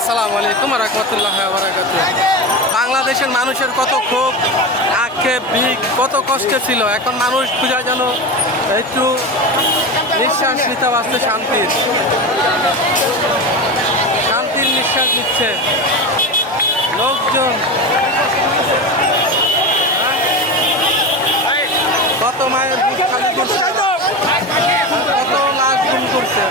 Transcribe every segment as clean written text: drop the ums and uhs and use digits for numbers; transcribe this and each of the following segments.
আসসালামু আলাইকুম রাহমাতুল্লাহি ওয়া বারাকাতুহু। বাংলাদেশের মানুষের কত ক্ষোভ, আক্ষেপ, বিক, কত কষ্টে ছিল। এখন মানুষ পূজা যেন একটু নিঃশ্বাস নিতে পারছে, শান্তির নিঃশ্বাস নিচ্ছে লোকজন। কত মায়ের বুক খালি করছে, কত লাশ গুম করছে।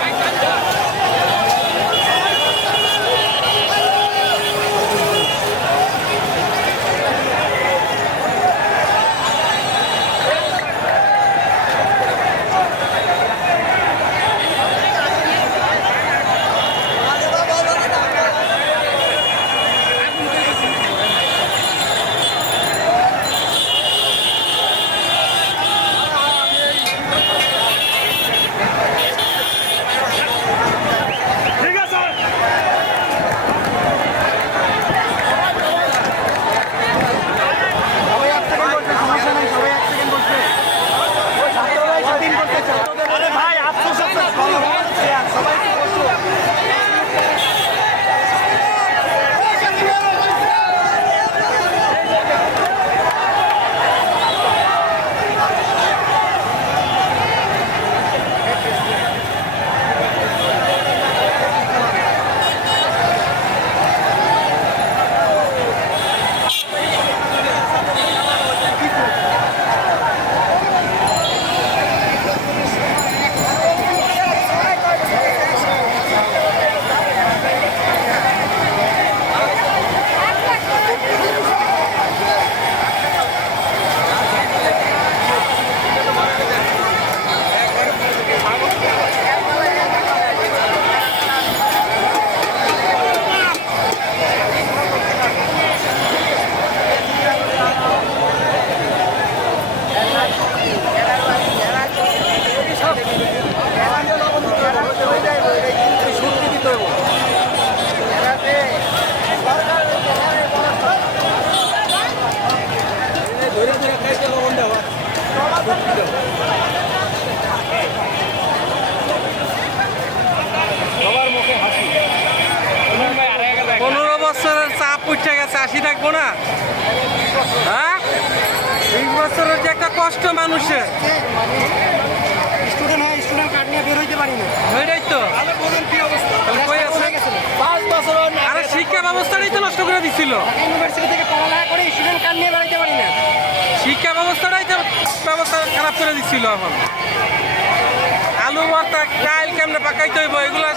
পনেরো বছরের চাপ উঠে গেছে, 80 থাকবো না? হ্যাঁ, 20 বছরের যে একটা কষ্ট মানুষের, ওইটাই তো। আরে শিক্ষা ব্যবস্থাটাই তো নষ্ট করে দিচ্ছিল। শিক্ষা ব্যবস্থাটাই তো খারাপ করে দিচ্ছিল। এখন আলু ভর্তা, ডাল কেমনে পাকাইতে হইব, এগুলো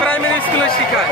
প্রাইমারি স্কুলে শিখায়।